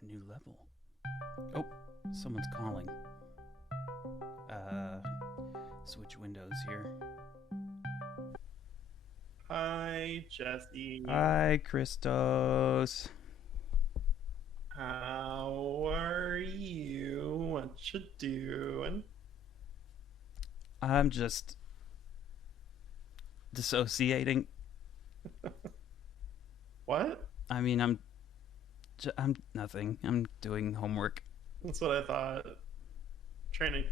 a new level. Oh, someone's calling. Switch windows here. Hi, Jesse. Hi, Christos. How are you? What you doing? I'm just dissociating. What? I mean, I'm nothing. I'm doing homework. That's what I thought. Trying to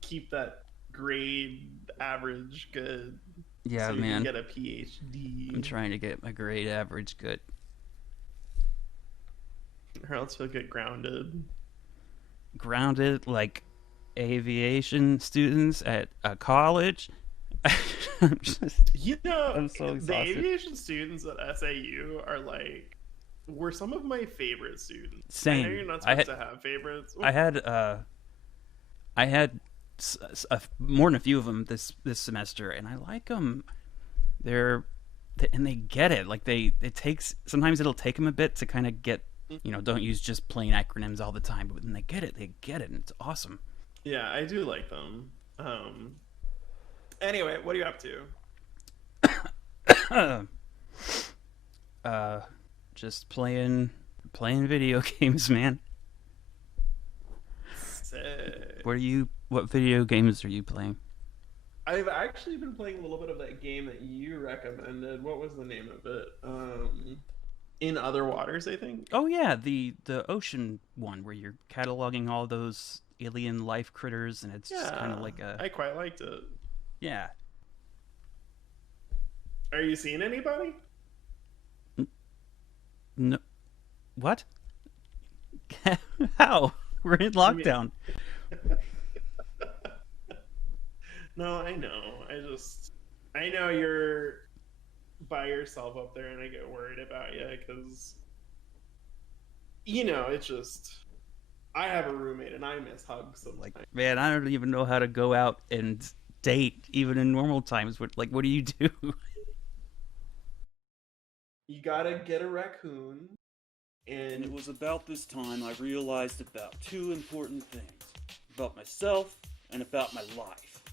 keep that grade average good Yeah, so you can man. get a I'm PhD, trying to get my grade average good. or else you'll get grounded. Grounded like aviation students at a college. I'm just, You know, I'm so the exhausted. aviation students at SAU are like, were some of my favorite students. I know Same. you're not supposed to have favorites. I had I had more than a few of them this semester, and I like them. And they get it. Like it takes sometimes it'll take them a bit to kind of get. Don't use just plain acronyms all the time, but when they get it, and it's awesome. Yeah, I do like them. Anyway, what are you up to? uh, just playing video games, man. Sick. What video games are you playing? I've actually been playing a little bit of that game that you recommended. What was the name of it? In Other Waters, I think. Oh yeah, the ocean one where you're cataloging all those alien life critters, and it's just kind of Yeah, like a I quite liked it. yeah. Are you seeing anybody? No, what? How? We're in I mean, lockdown. no, I know. I know you're by yourself up there, and I get worried about you because, it's just, I have a roommate and I miss hugs Like, sometimes. man, I don't even know how to go out and date even in normal times. What do you do? You gotta get a raccoon, And it and was about this time I realized about two important things about myself and about my life.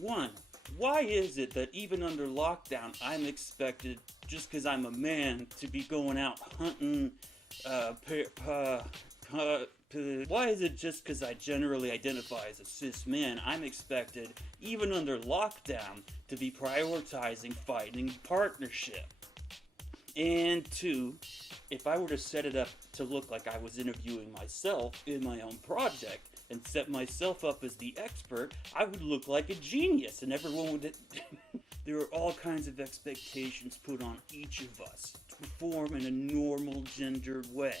One, why is it that even under lockdown I'm expected, just because I'm a man, to be going out hunting? Why is it just because I generally identify as a cis man, I'm expected, even under lockdown, to be prioritizing finding partnership? And two, if I were to set it up to look like I was interviewing myself in my own project and set myself up as the expert, I would look like a genius and everyone would... There are all kinds of expectations put on each of us to perform in a normal gendered way.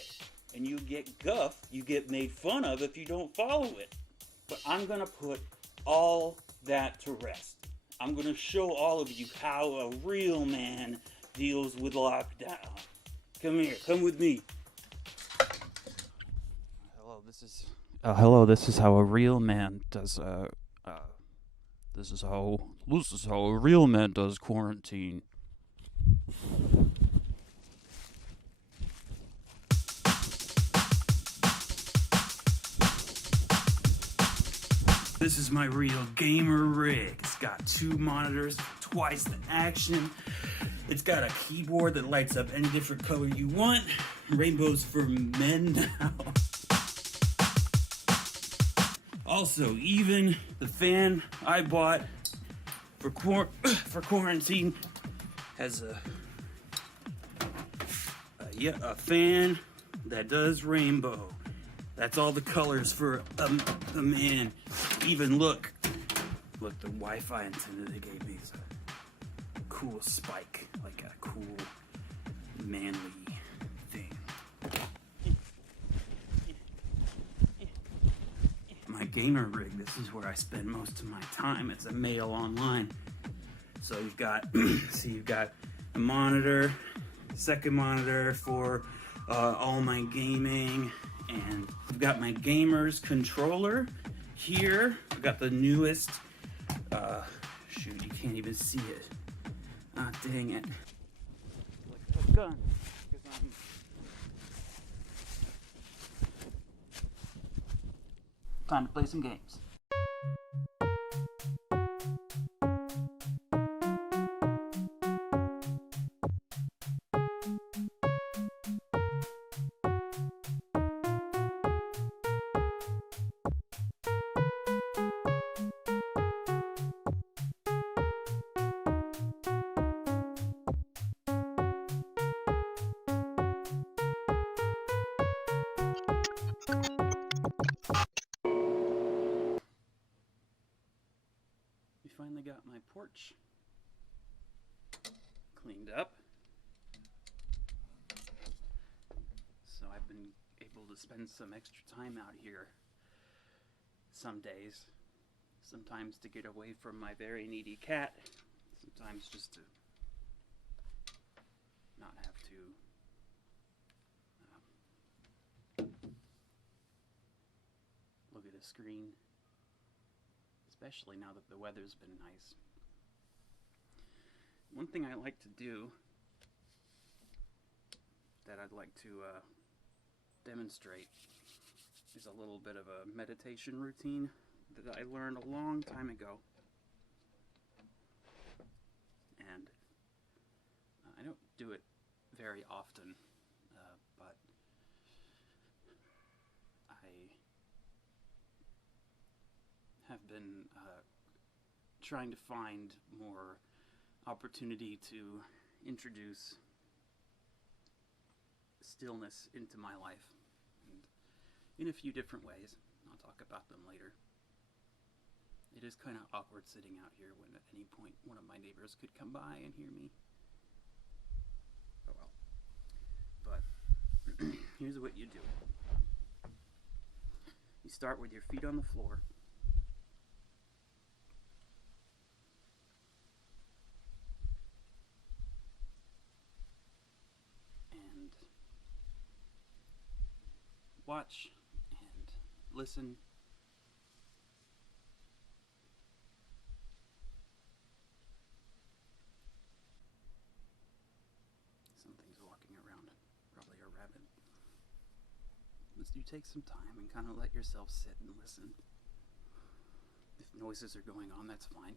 And you get guff, you get made fun of if you don't follow it. But I'm gonna put all that to rest. I'm gonna show all of you how a real man deals with lockdown. Come here, come with me. Hello, this is how a real man does this is how a real man does quarantine. This is my real gamer rig. It's got 2 monitors, twice the action. It's got a keyboard that lights up any different color you want. Rainbows for men now. Also, even the fan I bought for quarantine has a fan that does rainbow. That's all the colors for a man. Even look, the Wi-Fi antenna they gave me is a cool spike, like a cool manly thing. My gamer rig, this is where I spend most of my time as a male online. So you've got a monitor, second monitor for all my gaming, and I've got my gamer's controller here. I've got the newest, shoot, you can't even see it. Ah, dang it. Like a gun, because time to play some games. We finally got my porch cleaned up. So I've been able to spend some extra time out here some days. Sometimes to get away from my very needy cat. Sometimes just to not have to look at a screen. Especially now that the weather's been nice. One thing I like to do that I'd like to demonstrate is a little bit of a meditation routine that I learned a long time ago. And I don't do it very often, but I have been trying to find more opportunity to introduce stillness into my life, and in a few different ways. I'll talk about them later. It is kind of awkward sitting out here when at any point one of my neighbors could come by and hear me. Oh well. But here's what you do. You start with your feet on the floor. And watch and listen. Something's walking around, probably a rabbit. You take some time and kind of let yourself sit and listen. If noises are going on, that's fine.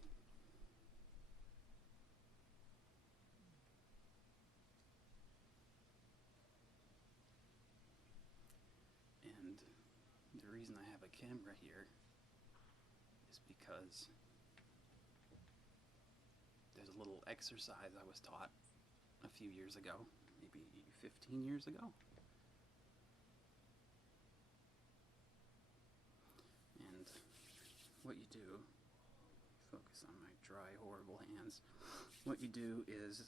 And the reason I have a camera here is because there's a little exercise I was taught a few years ago, maybe 15 years ago. And what you do, focus on my dry, horrible hands. What you do is,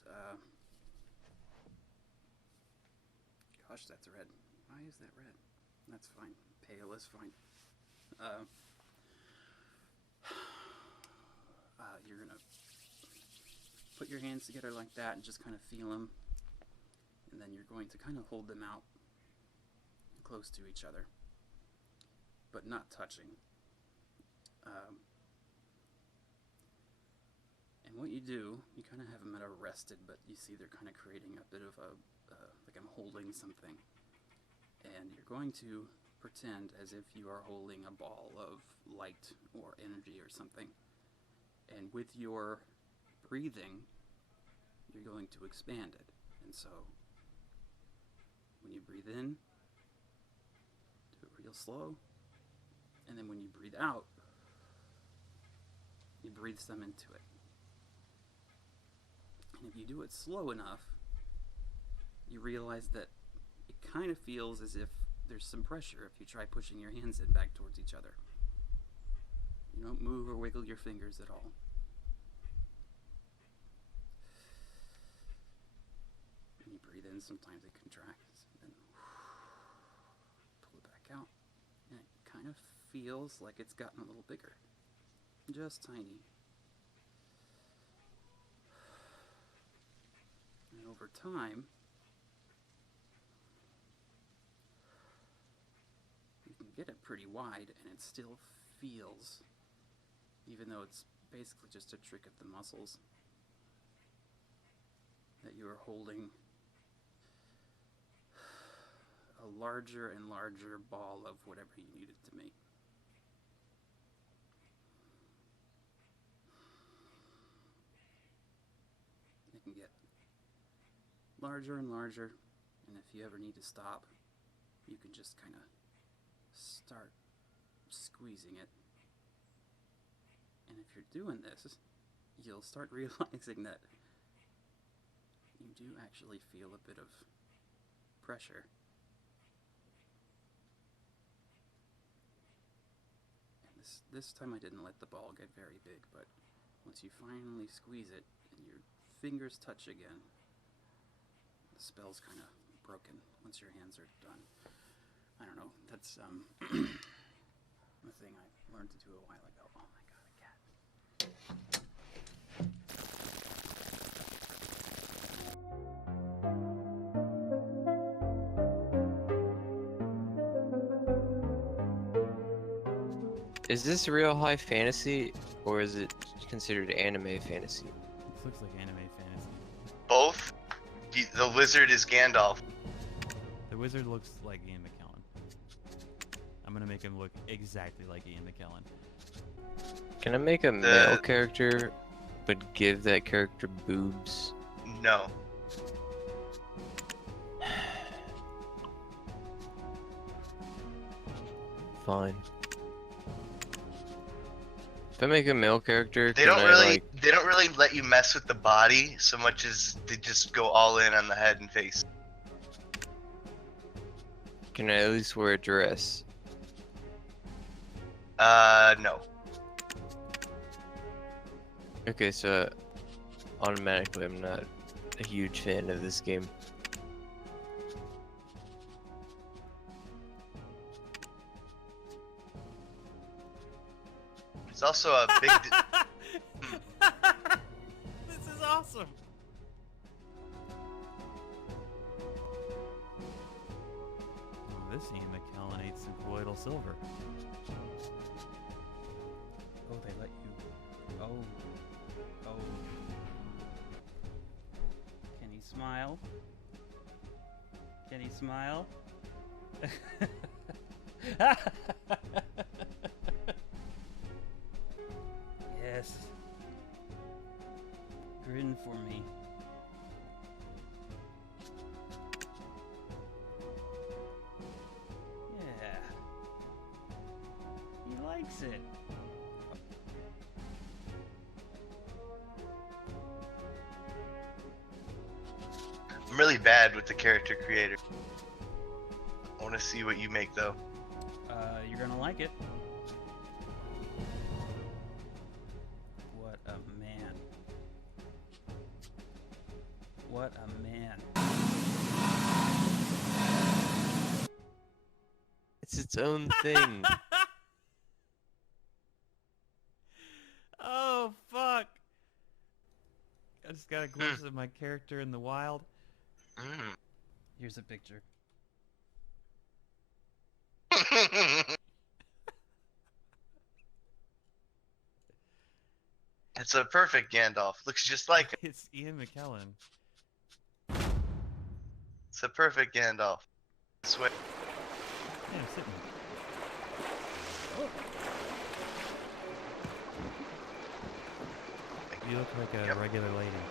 gosh, that's red. Why is that red? That's fine. Pale is fine. You're gonna put your hands together like that and just kind of feel them. And then you're going to kind of hold them out close to each other, but not touching. And what you do, you kind of have them at a rested, but you see they're kind of creating a bit of a, like I'm holding something. And you're going to pretend as if you are holding a ball of light or energy or something. And with your breathing, you're going to expand it. And so, when you breathe in, do it real slow. And then when you breathe out, you breathe some into it. And if you do it slow enough, you realize that it kind of feels as if there's some pressure if you try pushing your hands in back towards each other. You don't move or wiggle your fingers at all. When you breathe in, sometimes it contracts, and then pull it back out. And it kind of feels like it's gotten a little bigger. Just tiny. And over time, you can get it pretty wide, and it still feels, even though it's basically just a trick of the muscles, that you are holding a larger and larger ball of whatever you need it to be. can get larger and larger, and if you ever need to stop, you can just kind of start squeezing it. And if you're doing this, you'll start realizing that you do actually feel a bit of pressure. And this time I didn't let the ball get very big, but once you finally squeeze it and your fingers touch again, the spell's kind of broken once your hands are done. I don't know, that's the thing I learned to do a while ago. Oh my god, a cat. Is this real high fantasy, or is it considered anime fantasy? This looks like anime fantasy. Both. The lizard is Gandalf. The wizard looks like Ian McKellen. I'm gonna make him look exactly like Ian McKellen. Can I make a male character, but give that character boobs? No. Fine. If I make a male character, They can don't I, really like, they don't really let you mess with the body so much as they just go all in on the head and face. can I at least wear a dress? No. Okay, so automatically I'm not a huge fan of this game. It's also a big. This is awesome. Oh, this Ian McKellen ate some colloidal silver. Oh, they let you. Oh. Oh. Can he smile? Can he smile? Yes. Grin for me. Yeah. He likes it. I'm really bad with the character creator. I want to see what you make though. You're gonna like it. What a man. What a man. It's its own thing. Oh, fuck. I just got a glimpse of my character in the wild. Mm. Here's a picture. It's a perfect Gandalf. Looks just like him. It's Ian McKellen. It's a perfect Gandalf. I swear. Yeah, sitting. You look like a Yep. regular lady.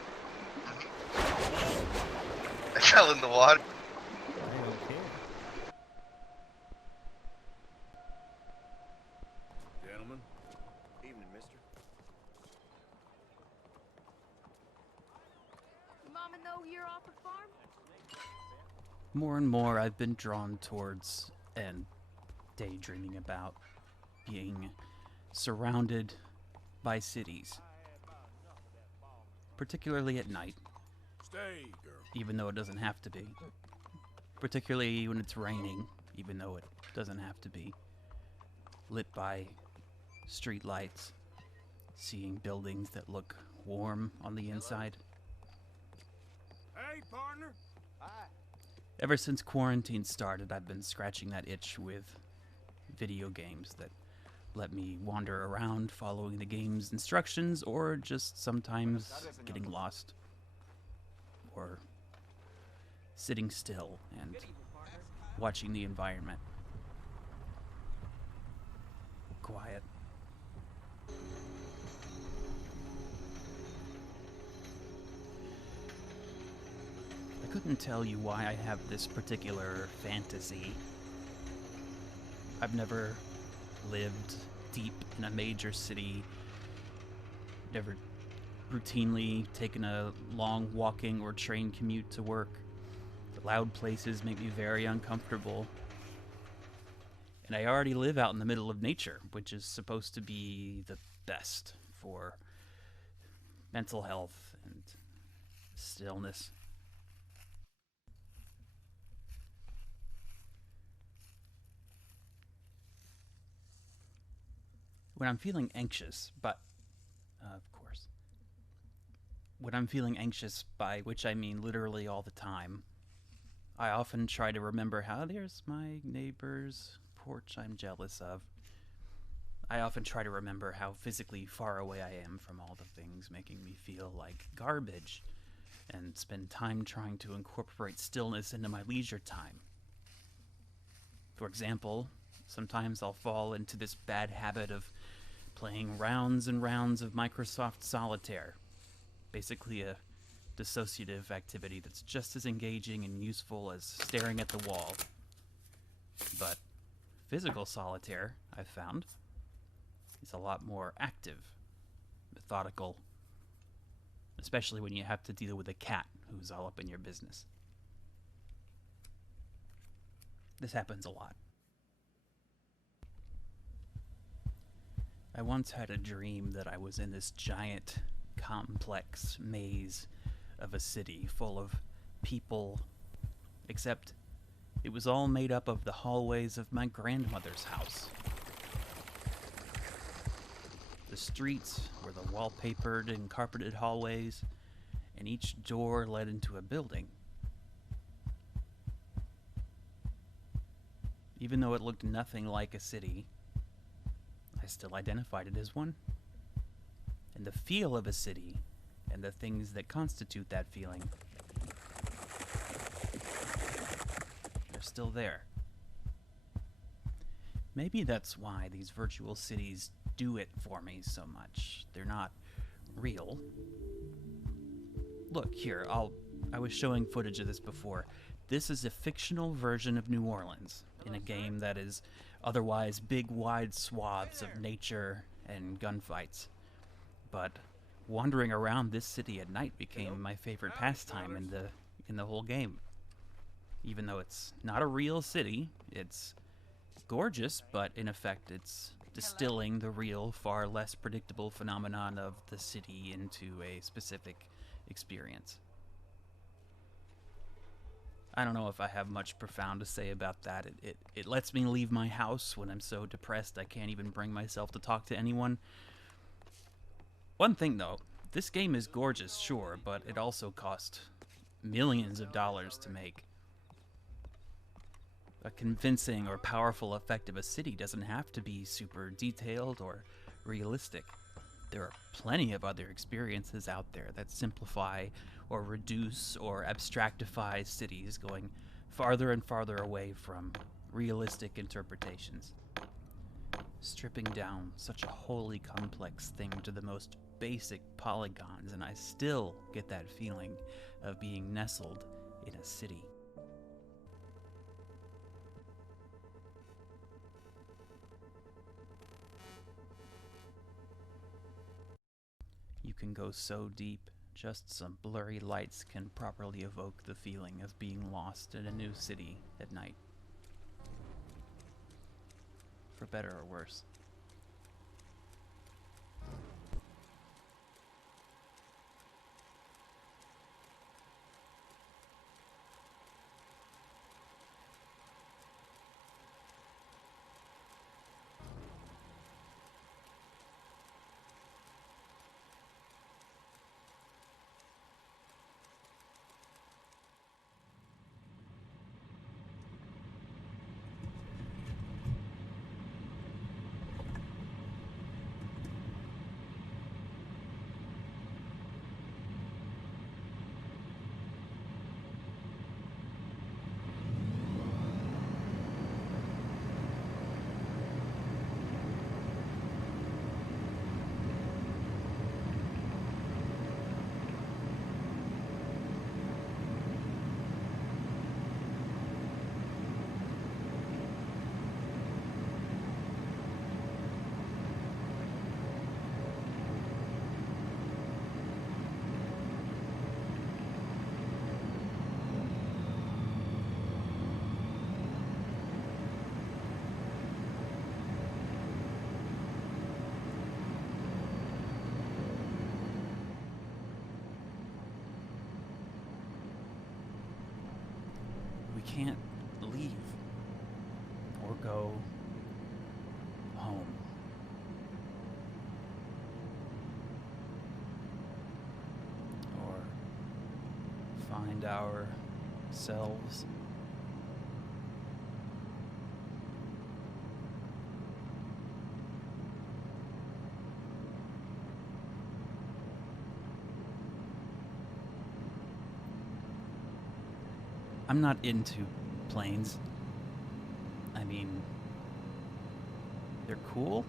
I fell in the water. I don't care. Gentlemen. Evening, mister. Mama know you're off the farm? More and more I've been drawn towards and daydreaming about being surrounded by cities. Particularly at night, Stay, girl. even though it doesn't have to be. Particularly when it's raining, even though it doesn't have to be. Lit by street lights, seeing buildings that look warm on the inside. Hey, partner. Hi. Ever since quarantine started, I've been scratching that itch with video games that let me wander around following the game's instructions, or just sometimes getting lost, or sitting still and watching the environment. Quiet. couldn't tell you why I have this particular fantasy. I've never lived deep in a major city, never routinely taken a long walking or train commute to work. The loud places make me very uncomfortable. And I already live out in the middle of nature, which is supposed to be the best for mental health and stillness. When I'm feeling anxious, when I'm feeling anxious, by which I mean literally all the time, I often try to remember how there's my neighbor's porch I'm jealous of. I often try to remember how physically far away I am from all the things making me feel like garbage, and spend time trying to incorporate stillness into my leisure time. For example, sometimes I'll fall into this bad habit of playing rounds and rounds of Microsoft Solitaire. Basically a dissociative activity that's just as engaging and useful as staring at the wall. But physical solitaire, I've found, is a lot more active, methodical, especially when you have to deal with a cat who's all up in your business. This happens a lot. I once had a dream that I was in this giant, complex maze of a city full of people, except it was all made up of the hallways of my grandmother's house. The streets were the wallpapered and carpeted hallways, and each door led into a building. Even though it looked nothing like a city, I still identified it as one. And the feel of a city, and the things that constitute that feeling, they're still there. Maybe that's why these virtual cities do it for me so much. They're not real. Look, here, I was showing footage of this before. This is a fictional version of New Orleans in a game that is otherwise big, wide swaths of nature and gunfights. But wandering around this city at night became my favorite pastime in the whole game. Even though it's not a real city, it's gorgeous, but in effect it's distilling the real, far less predictable phenomenon of the city into a specific experience. I don't know if I have much profound to say about that. It lets me leave my house when I'm so depressed I can't even bring myself to talk to anyone. One thing though, this game is gorgeous, sure, but it also cost millions of dollars to make. A convincing or powerful effect of a city doesn't have to be super detailed or realistic. There are plenty of other experiences out there that simplify or reduce or abstractify cities, going farther and farther away from realistic interpretations. Stripping down such a wholly complex thing to the most basic polygons, and I still get that feeling of being nestled in a city. You can go so deep, just some blurry lights can properly evoke the feeling of being lost in a new city at night. For better or worse. can't leave or go home. Or find ourselves. I'm not into planes. I mean, they're cool.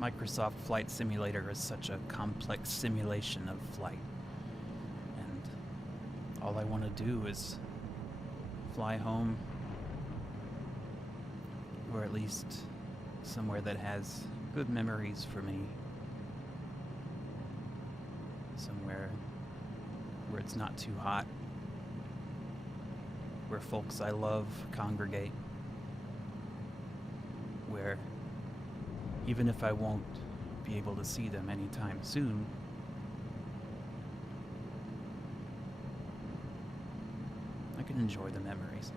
Microsoft Flight Simulator is such a complex simulation of flight. And all I want to do is fly home, or at least somewhere that has good memories for me. Somewhere where it's not too hot, where folks I love congregate, where even if I won't be able to see them anytime soon, I can enjoy the memories.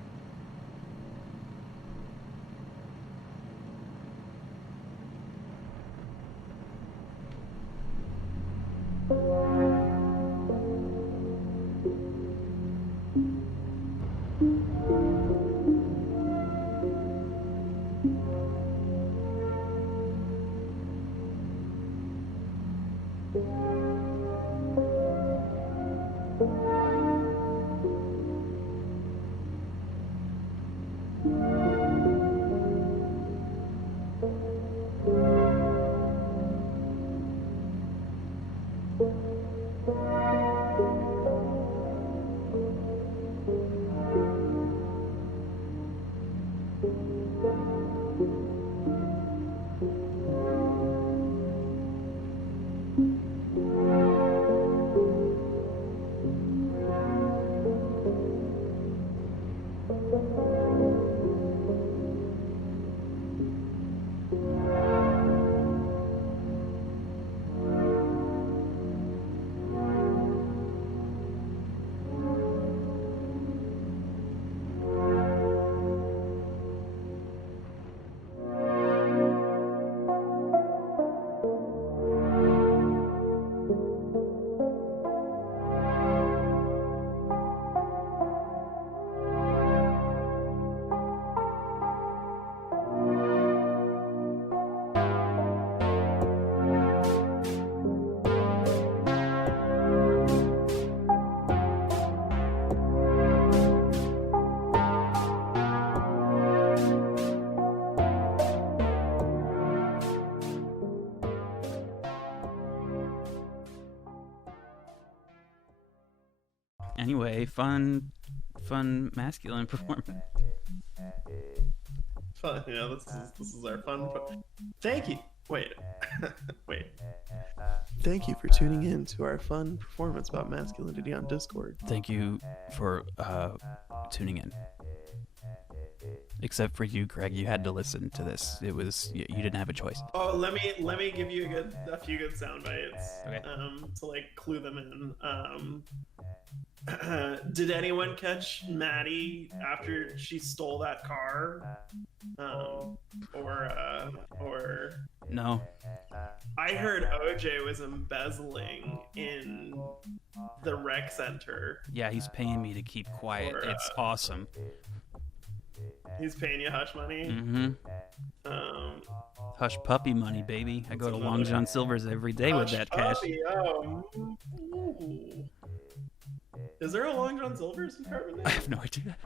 Anyway, fun masculine performance. Fun, yeah. This is our fun. Thank you. Wait, wait. Thank you for tuning in to our fun performance about masculinity on Discord. Thank you for tuning in. Except for you, Greg, you had to listen to this. It was you didn't have a choice. Oh, let me give you a few good sound bites. Okay. To like clue them in. Did anyone catch Maddie after she stole that car? Or No. I heard OJ was embezzling in the rec center. Yeah, he's paying me to keep quiet. Or, It's awesome. He's paying you hush money. Mm-hmm. Hush puppy money, baby. I go to Long John Silver's every day with that cash. Puppy, ooh. Is there a Long John Silver's in Carbondale? I have no idea.